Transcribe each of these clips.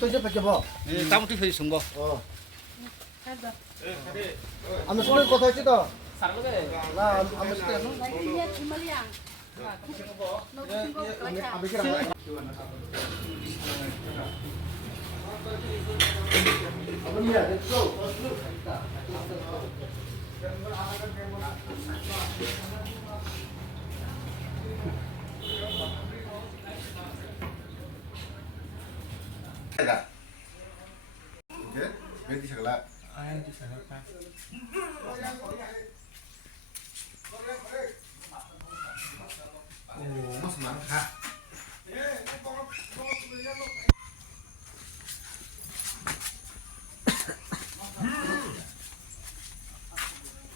Tôi sẽ phải chụp vào. Tao phải súng bò. Anh mới xuống có thôi chứ đâu. Sáng rồi. Là anh mới xuống. Berarti segala. Oh, mas mangka.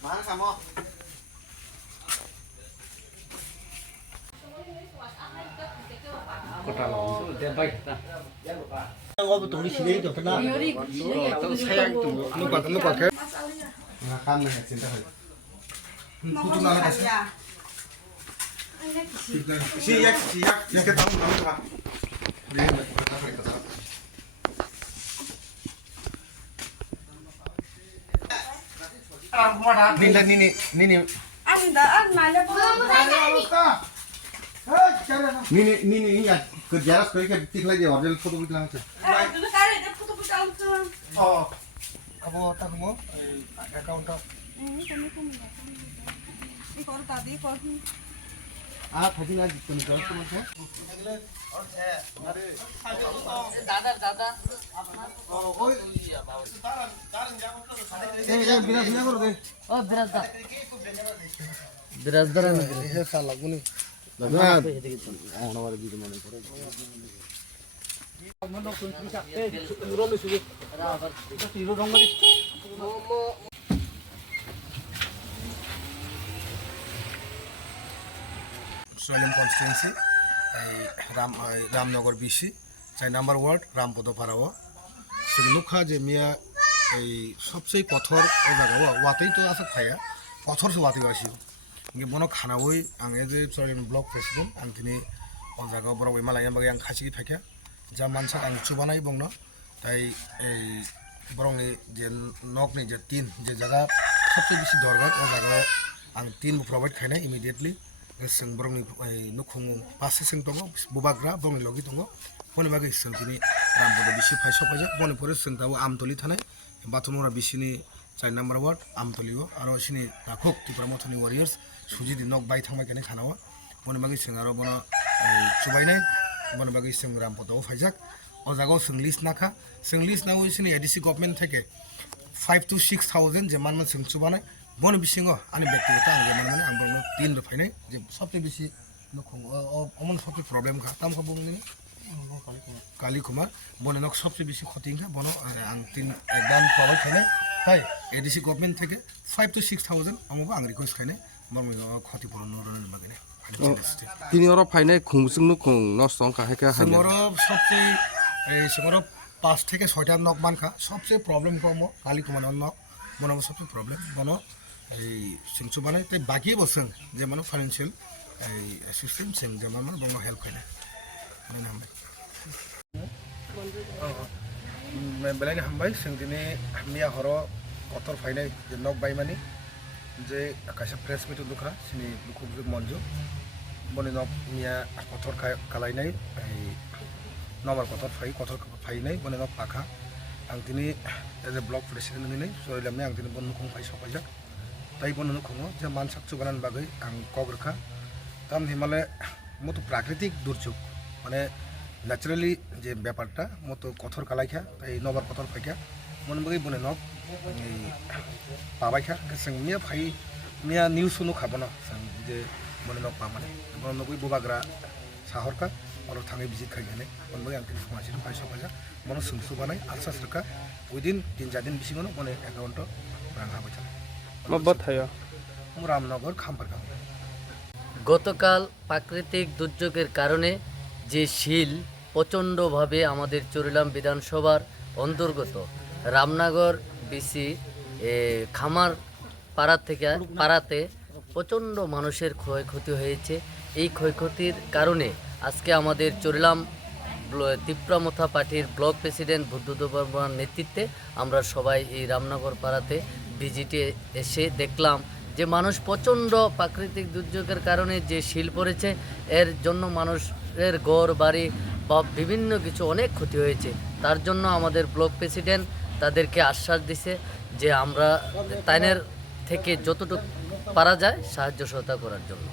Mana kamu? Kota long dia baik ta. Ngồi vào tủ đi xí được thế nào? Tao sayang tu. Lu pakai. Ngakam nih cinta kali. Kutu nala kasih. Siap. Kita tahu apa. Nini. Andaan malah Nini ya kerja sekali ke tik lagi order foto bilang aja. dulu kali ada foto-foto tuh. Oh. Kamu tak mau account Ini kami punya. Ini kor tadi kor. आप हजी ना तुम कर तुम है दादा ए बिना बिना करो दे ओ बिराजदार ये साला गुनी ना आने वाले वीडियो में करो मनो सुन पिसा ए यूरो में सुगे बराबर यूरो रंग Soilem constituency Ramnagar BC চাই নাম্বার ওয়ার্ড রামপদ পাড়াও সিংনুখা যে মিয়া এই সবচেয়ে কঠোর ও জায়গা ওয়াতেই তো আছে খায়া কঠোর সে ওয়াতে আসি বনো খানাবই आं एज ए सोइलेम ब्लक प्रेसिडेंट आं दिनै ও জায়গা বড় ওই মালাया बागै आं खासिगि फायखा जा मानसा आं चुबानाय बंनो তাই এই বরংनि যে নকनि যে তিন যে জায়গা সবচেয়ে বেশি দরকার ও জায়গা आं তিন প্রভাইড খাইনাय इमिडिएटली जों बरंनि नखुं पासे जों दङ बुबाग्रा बरंनि लगि दङ बनि बागै जों दिनै रामपद बिसि फायसफायजा बनिपुर जों दाबो आमतलि थानाय बाथौमरा बिसिनि 4 नाम्बार वार्ड आमतलियाव आरो सिनि नाखक टिप्रा मथानि वारियर्स सुजिदि नक बाय थांबाय गानै थानावा बनि बागै जों आरो बनो चुबायनाय बनि बागै जों रामपदआव फायजाक अ जागाव जों लिस्ट नाखा जों लिस्ट नाव सिनि एडिसि गभर्नमेन्ट थेके 5 to 6,000 जे मानमोन जों चुबानाय बन बिसिङो आंनि व्यक्तिगत आं माने आं बनो तीन फायनाय जे सबसे बेसी नखुं अमन सबसे प्रब्लेम खा तामखौ बुंनि काली कुमार बने नक सबसे बेसी खतिंखा बनो आं तीन एकदम प्रभाइड खायनाय ताई एडिसि गभर्नमेन्ट थेके 5 to 6,000 आंबो आं रिक्वेस्ट खायनाय बरमि खतिपूर्ण नरन बागैने তিনি ওরা ফাইনাই খুমসুং খুং নষ্ট কাহেকা सिमरो सबसे सिमरो 5 থেকে 6টা নক মানখা सबसे प्रॉब्लम कम काली कुमार नक बनो सबसे प्रॉब्लम बनो এই सिंचु बानाय ताई बाकी बसों जे मानो फाइनेंशियल এই सिस्टेम जों जे मानो बनो हेल्प खायनाय माने हामबाय बेलायनो हामबाय जों दिनै मिया हरो कतर फायनाय जे नक बायमानि जे कायसा प्रेस मिट दुखा सिनि दुखुजों मनजु बनि नक मिया कतर कालायनाय এই नम्बर कतर फायनाय बनि नक पाखा आं दिनै एज ए ब्लक प्रेसिडेंट दिनै सरिलामने आं दिनै बन खुं फायसफायजा ताई बनो खुङो जे मानसाक चुबानान बागै आं कग्रखा ताम हिमालय मतो प्राकृतिक दुर्যোগ माने ন্যাচারালি যে ব্যাপারটা মতো কঠোর কালাইখা তাই নবার কঠোর ফাইখা মন বাগै বনে নক এই পাবাইখা जों मिया फाय मिया निउस नु खाबनो जों जे मने नक पामाने बन नगै बुबाग्रा साहरका और थाङै भिजिट खायनानै मन बागै आं दिनै समाजि फायसफायजा मनो सोंसु बानाय आसा सरका उइदिन 3-4 दिन बिसिङनो मने एकाउन्ट रां हाबाय थानाय मा बाथाया रामनगर खामफारगा গতকাল প্রাকৃতিক দুর্যোগের কারণে যে শিল প্রচণ্ডভাবে আমাদের চুরিলাম বিধানসভার অন্তর্গত রামনগর বিসি খামার পাড়াতে প্রচণ্ড মানুষের ক্ষয়ক্ষতি হয়েছে। এই ক্ষয়ক্ষতির কারণে আজকে আমাদের চুরিলাম তিপ্রা মথা পার্টির ব্লক প্রেসিডেন্ট বুদ্ধদেব বর্মার নেতৃত্বে আমরা সবাই এই রামনগর পাড়াতে ভিজিটে এসে দেখলাম যে মানুষ প্রচণ্ড প্রাকৃতিক দুর্যোগের কারণে যে শিল পড়েছে, এর জন্য মানুষের ঘর বাড়ি বা বিভিন্ন কিছু অনেক ক্ষতি হয়েছে। তার জন্য আমাদের ব্লক প্রেসিডেন্ট তাদেরকে আশ্বাস দিছে যে আমরা তাইনের থেকে যতটুকু পারা যায় সাহায্য সহায়তা করার জন্য।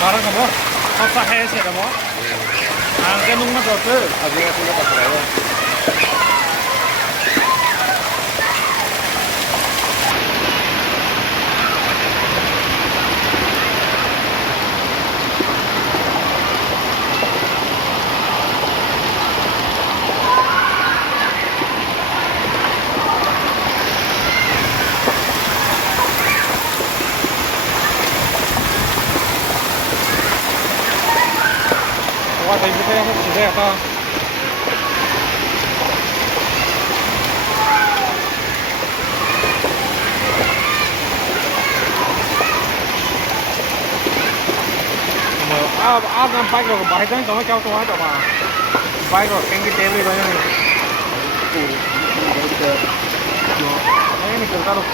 Marah kamu? Kau pakai sih kamu? Angkat nunggu tu. আজি আসলে কথা বলা Wah, tapi kita yang sudah apa? Bike rồi, bike đó có cho tôi đó mà. Bike rồi, cái tên này bao nhiêu? Đấy, mình tưởng ta đâu.